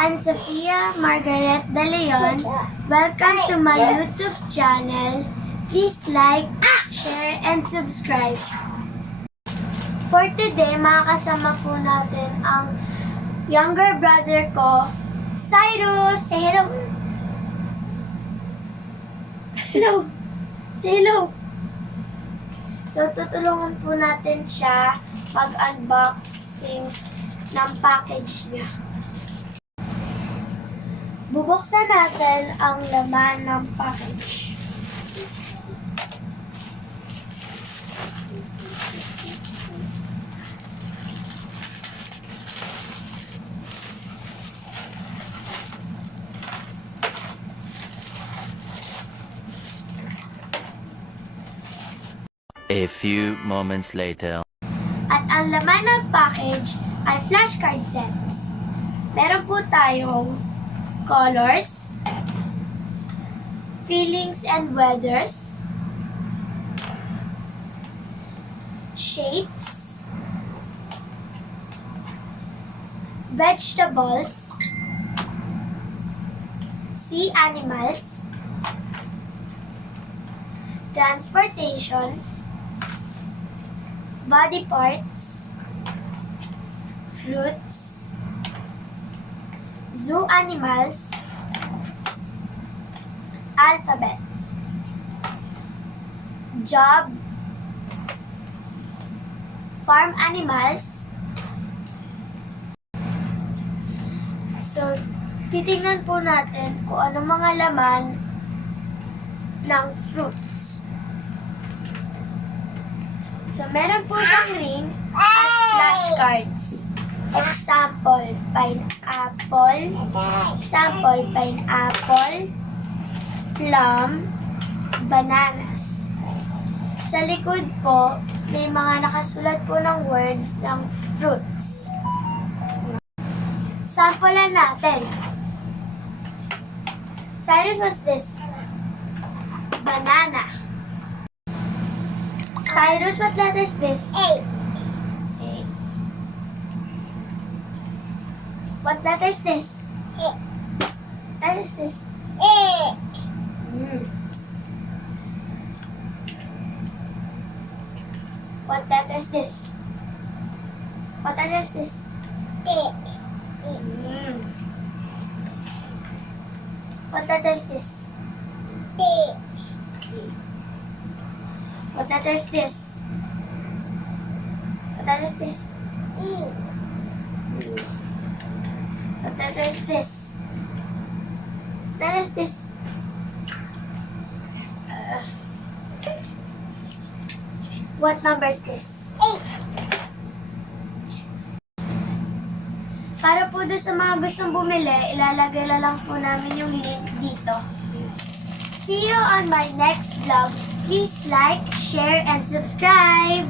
I'm Sofia Margareth de Leon. Welcome to my YouTube channel. Please like, share, and subscribe. For today, makakasama po natin ang younger brother ko, Syrus. Say hello. Hello. Say hello. So, tutulungan po natin siya mag-unboxing ng package niya. Bubuksan natin ang laman ng package. A few moments later. At ang laman ng package ay flashcard sets. Meron po tayong colors, feelings and weathers, shapes, vegetables, sea animals, transportation, body parts, fruits, zoo animals, alphabet, job, farm animals. So, titingnan po natin kung ano mga laman ng fruits. So, meron po siyang ring at flashcards. Example, pineapple. Example, pineapple. Plum. Bananas. Sa likod po, may mga nakasulat po ng words ng fruits. Sampulan natin. Syrus, what's this? Banana. Syrus, what letter is this? A. A. What letter is this? A. What letter is this? A. What letter is this? What letter is this? A. What letter is this? A. What letter is this? What letter is this? E. What letter is this? What letter is this? What number is this? 8. Para po doon sa mga gustong bumili, ilalagay na lang po namin yung link dito. See you on my next vlog. Please like, share, and subscribe!